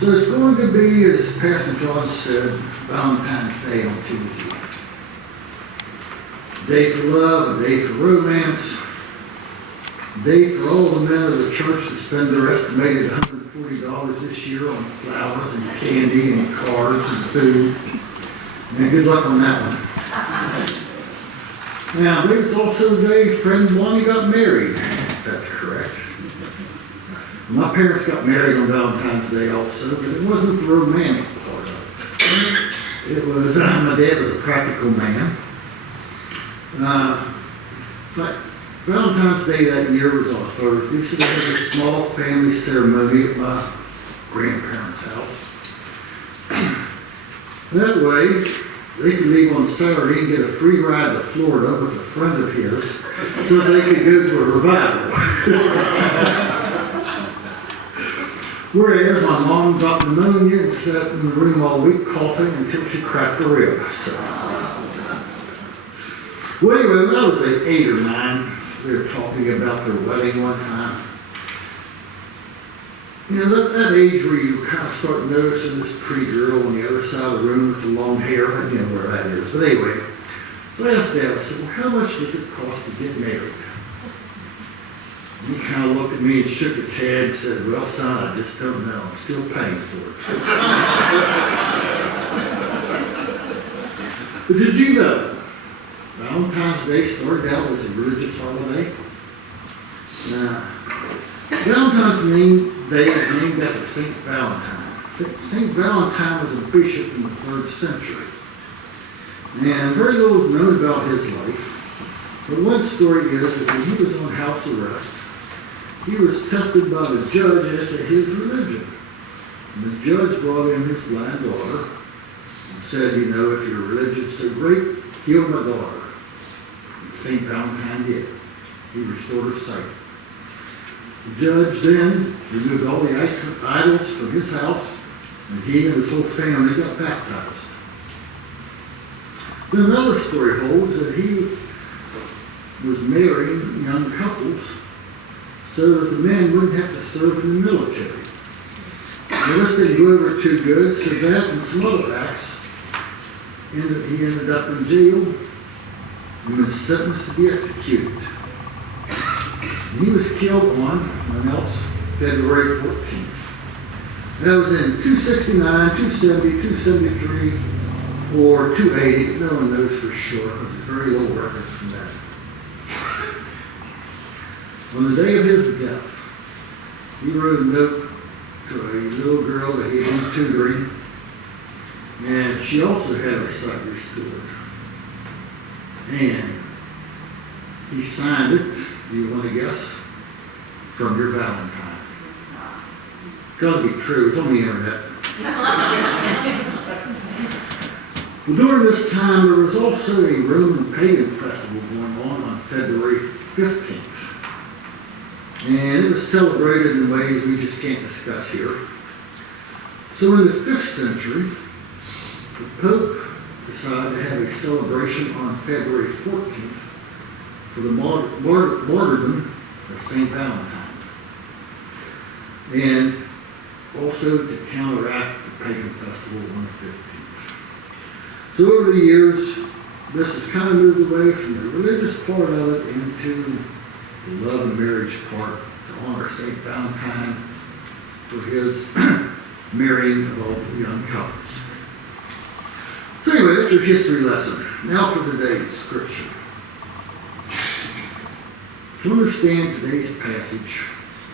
So it's going to be, as Pastor John said, Valentine's Day on Tuesday. A day for love, a day for romance, a day for all the men of the church that spend their estimated $140 this year on flowers and candy and cards and food. And good luck on that one. Now, I believe it's also the day friend Lonnie got married. That's correct. My parents got married on Valentine's Day also, but it wasn't the romantic part of it. It was, my dad was a practical man. But Valentine's Day that year was on a Thursday, so they had a small family ceremony at my grandparents' house. That way, they could leave on Saturday and get a free ride to Florida with a friend of his so they could go to a revival. Whereas my mom got pneumonia and sat in the room all week coughing until she cracked a rib. So. Well, anyway, when I was like 8 or 9, we were talking about their wedding one time. You know, that age where you kind of start noticing this pretty girl on the other side of the room with the long hair, and you know where that is. But anyway, so I asked Dad, I said, well, how much does it cost to get married? And he kind of looked at me and shook his head and said, well, son, I just don't know. I'm still paying for it. But did you know Valentine's Day started out as a religious holiday? Now, Valentine's Day is named after St. Valentine. St. Valentine was a bishop in the 3rd century. And very little is known about his life. But one story is that when he was on house arrest, he was tested by the judge as to his religion. And the judge brought in his blind daughter and said, you know, if your religion's so great, heal my daughter. And St. Valentine did. He restored her sight. The judge then removed all the idols from his house, and he and his whole family got baptized. Then another story holds that he was marrying young couples so that the men wouldn't have to serve in the military. Now, this didn't go over too good, so that and some other acts, he ended up in jail and was sentenced to be executed. And he was killed on, when else, February 14th. That was in 269, 270, 273, or 280. No one knows for sure because there's very little records from that. On the day of his death, he wrote a note to a little girl that he had been tutoring, and she also had her sight restored. And he signed it, do you want to guess? From your Valentine. Got to be true, it's on the internet. Well, during this time, there was also a Roman pagan festival going on February 15th. And it was celebrated in ways we just can't discuss here. So in the 5th century, the Pope decided to have a celebration on February 14th for the martyrdom of St. Valentine. And also to counteract the pagan festival on the 15th. So over the years, this has kind of moved away from the religious part of it into the love and marriage part to honor St. Valentine for his marrying of all the young couples. So anyway, that's your history lesson. Now for today's scripture. To understand today's passage,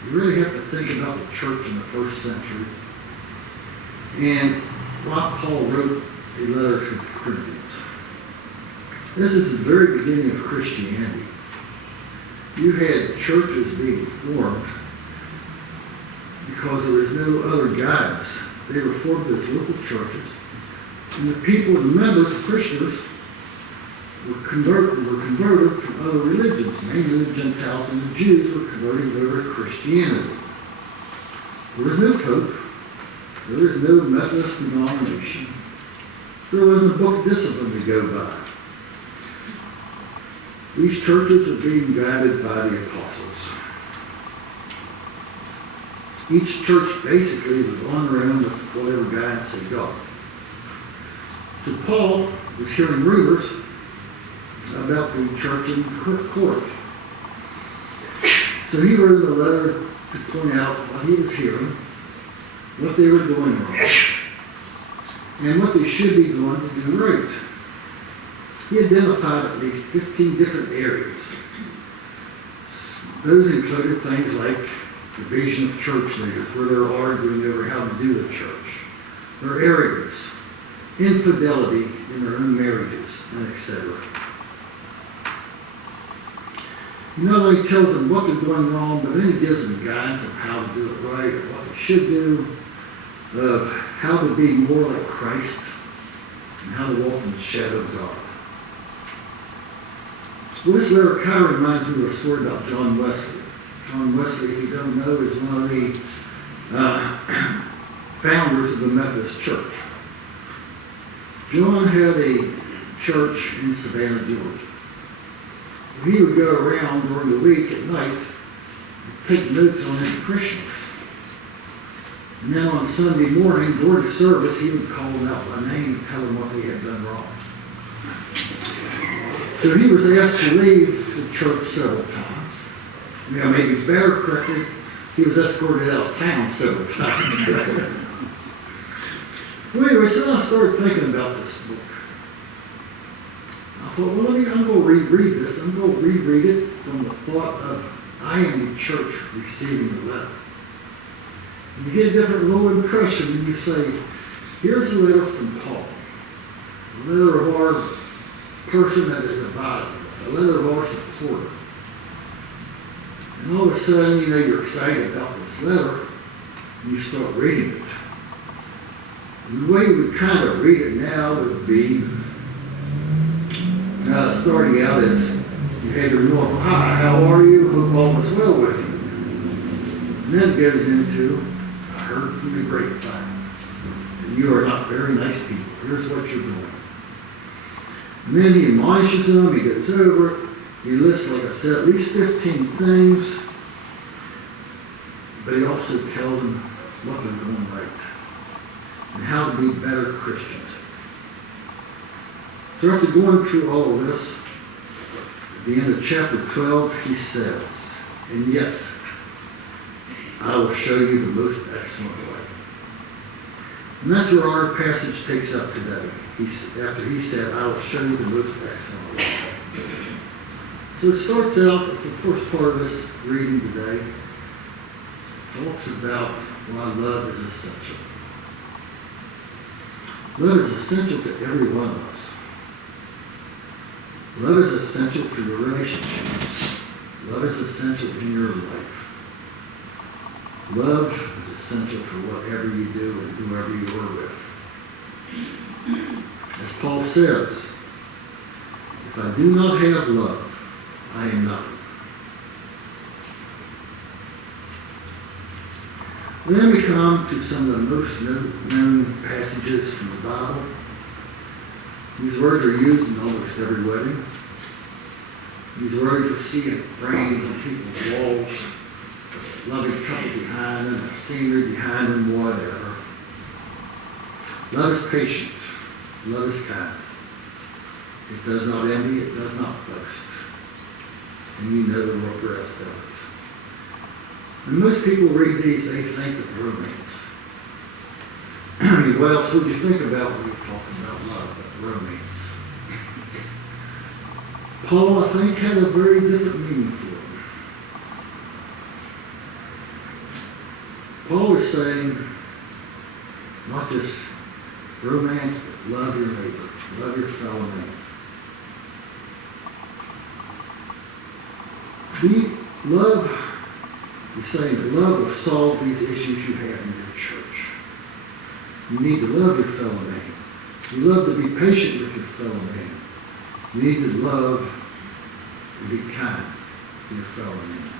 you really have to think about the church in the 1st century and why Paul wrote a letter to the Corinthians. This is the very beginning of Christianity. You had churches being formed because there was no other guidance. They were formed as local churches. And the people, the members, the Christians, were converted from other religions. Mainly the Gentiles and the Jews were converting over to Christianity. There was no pope. There was no Methodist denomination. There wasn't a book of discipline to go by. These churches are being guided by the apostles. Each church basically was on their own with whatever guidance they got. So Paul was hearing rumors about the church in Corinth. So he wrote a letter to point out what he was hearing, what they were doing wrong, and what they should be doing to do right. He identified at least 15 different areas. Those included things like division of church leaders, where they're arguing over how to do the church, their arrogance, infidelity in their own marriages, and etc. He not only tells them what they're doing wrong, but then he gives them guidance of how to do it right, or what they should do, of how to be more like Christ, and how to walk in the shadow of God. Well, this letter kind of reminds me of a story about John Wesley. John Wesley, if you don't know, is one of the founders of the Methodist Church. John had a church in Savannah, Georgia. He would go around during the week at night and take notes on his parishioners. And then on Sunday morning, during the service, he would call them out by name and tell them what they had done wrong. So he was asked to leave the church several times. Maybe better corrected, he was escorted out of town several times. Well, anyway, so I started thinking about this book. I thought, well, I'm going to reread this. I'm going to reread it from the thought of I am the church receiving the letter. And you get a different little impression when you say, here's a letter from Paul, a letter of our person that is advising us, a letter of our supporter. And all of a sudden, you're excited about this letter, and you start reading it. And the way we kind of read it now would be, starting out as you have your normal, hi, how are you? Hope all is well with you. And then it goes into, I heard from the grapevine, and you are not very nice people. Here's what you're doing. And then he admonishes them, he goes over it, he lists, like I said, at least 15 things, but he also tells them what they're doing right and how to be better Christians. So after going through all of this, at the end of chapter 12, he says, and yet, I will show you the most excellent way. And that's where our passage takes up today. After he said, I will show you the most excellent way. So it starts out, the first part of this reading today, talks about why love is essential. Love is essential to every one of us. Love is essential for your relationships. Love is essential in your life. Love is essential for whatever you do and whoever you are with. As Paul says, if I do not have love, I am nothing. Then we come to some of the most known passages from the Bible. These words are used in almost every wedding. These words you'll see in frames on people's walls, a loving couple behind them, a scenery behind them, whatever. Love is patient. Love is kind. It does not envy. It does not boast. And you know the rest of it. When most people read these, they think of romance. I mean, what else would you think about when you're talking about love, but romance? Paul, I think, had a very different meaning for it. Paul is saying, not just romance, but love your neighbor, love your fellow man. He's saying that love will solve these issues you have in your church. You need to love your fellow man. You love to be patient with your fellow man. You need to love and be kind to your fellow man.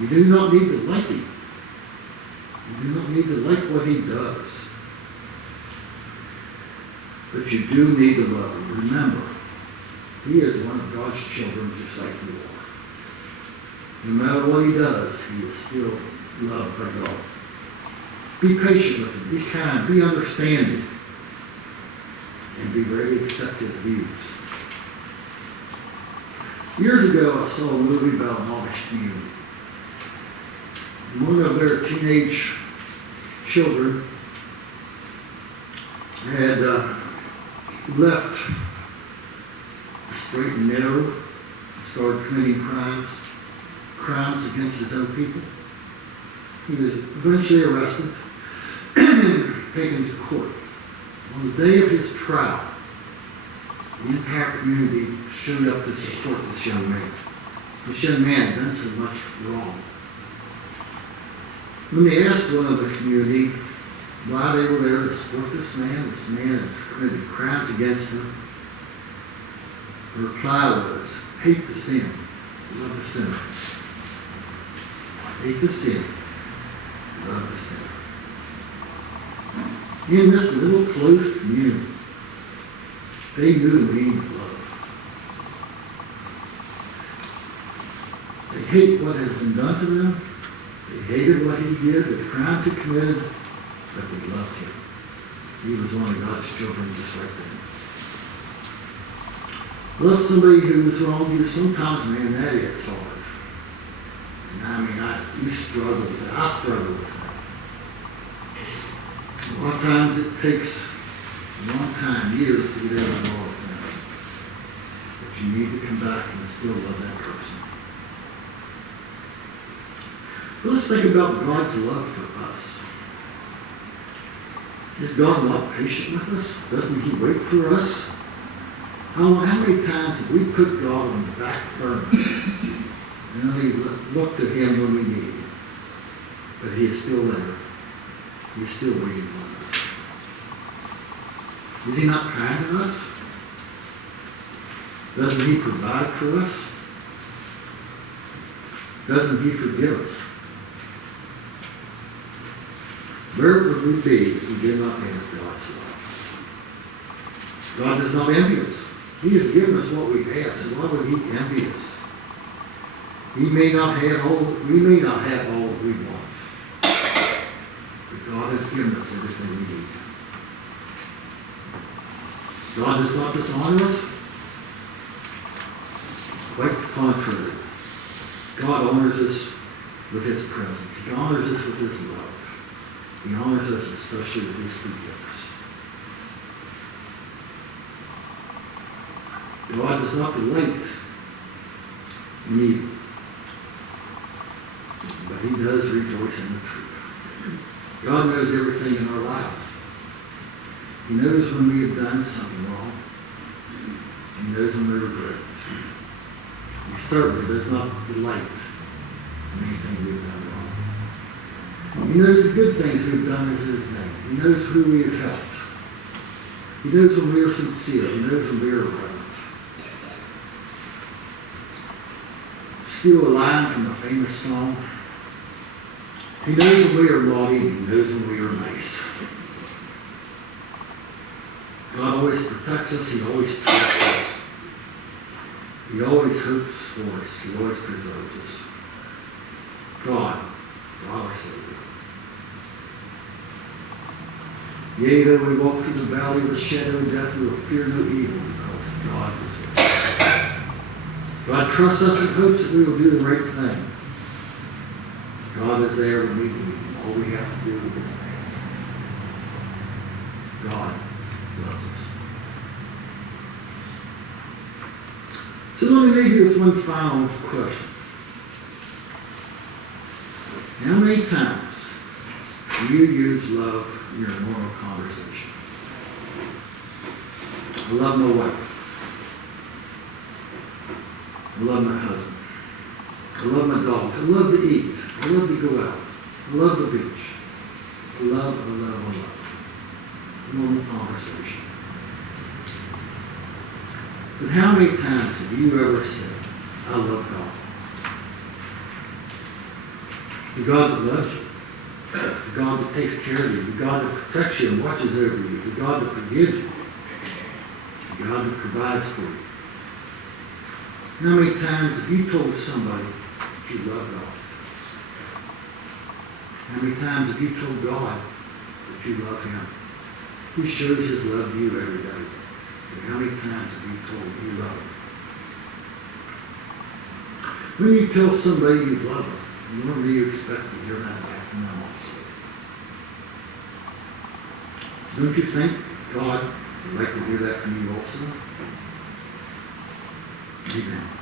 You do not need to like him. You do not need to like what he does. But you do need to love him. Remember, he is one of God's children just like you are. No matter what he does, he is still loved by God. Be patient with him. Be kind. Be understanding. And be ready to accept his views. Years ago, I saw a movie about an Amish community. And one of their teenage children had left the straight and narrow and started committing crimes against his own people. He was eventually arrested and taken to court. On the day of his trial, the entire community showed up to support this young man. This young man had done so much wrong. When they asked one of the community why they were there to support this man had committed crimes against him, the reply was, hate the sin, love the sinner. Hate the sin, love the sinner. In this little closed community, they knew the meaning of love. They hate what has been done to them. They hated what he did, the crimes he committed, but they loved him. He was one of God's children just like them. Love somebody who was wrong you, sometimes, man, that is hard. And I mean, you struggle with it. I struggle with it. A lot of times it takes a long time, years, to get over all the things. But you need to come back and still love that person. But let's think about God's love for us. Is God not patient with us? Doesn't he wait for us? How many times have we put God on the back burner and only look to him when we need him? But he is still there. He's still waiting on us. Is he not kind to us? Doesn't he provide for us? Doesn't he forgive us? Where would we be if we did not have God's love? God does not envy us. He has given us what we have, so why would he envy us? We may not have all that we want. But God has given us everything we need. God does not dishonor us. Quite the contrary. God honors us with his presence. He honors us with his love. He honors us especially with his forgiveness. God does not delight in evil, but he does rejoice in the truth. God knows everything in our lives. He knows when we have done something wrong. He knows when we regret it. He certainly does not delight in anything we've done wrong. He knows the good things we've done in his name. He knows who we have helped. He knows when we are sincere. He knows when we are reverent. Steal a line from a famous song. He knows when we are naughty, and he knows when we are nice. God always protects us. He always trusts us. He always hopes for us. He always preserves us. God our Savior. Yea, though we walk through the valley of the shadow of death, we will fear no evil, because God is with us. God trusts us and hopes that we will do the right thing. God is there when we need him. All we have to do is ask. God loves us. So let me leave you with one final question. How many times do you use love in your normal conversation? I love my wife. I love my husband. I love my dogs. I love to eat. I love to go out. I love the beach. I love. Normal conversation. But how many times have you ever said, I love God? The God that loves you. The God that takes care of you. The God that protects you and watches over you. The God that forgives you. The God that provides for you. How many times have you told somebody that you love God? How many times have you told God that you love him? He shows his love to you every day. But how many times have you told him you love him? When you tell somebody you love them, when do you expect to hear that back from them also? Don't you think God would like to hear that from you also? Amen.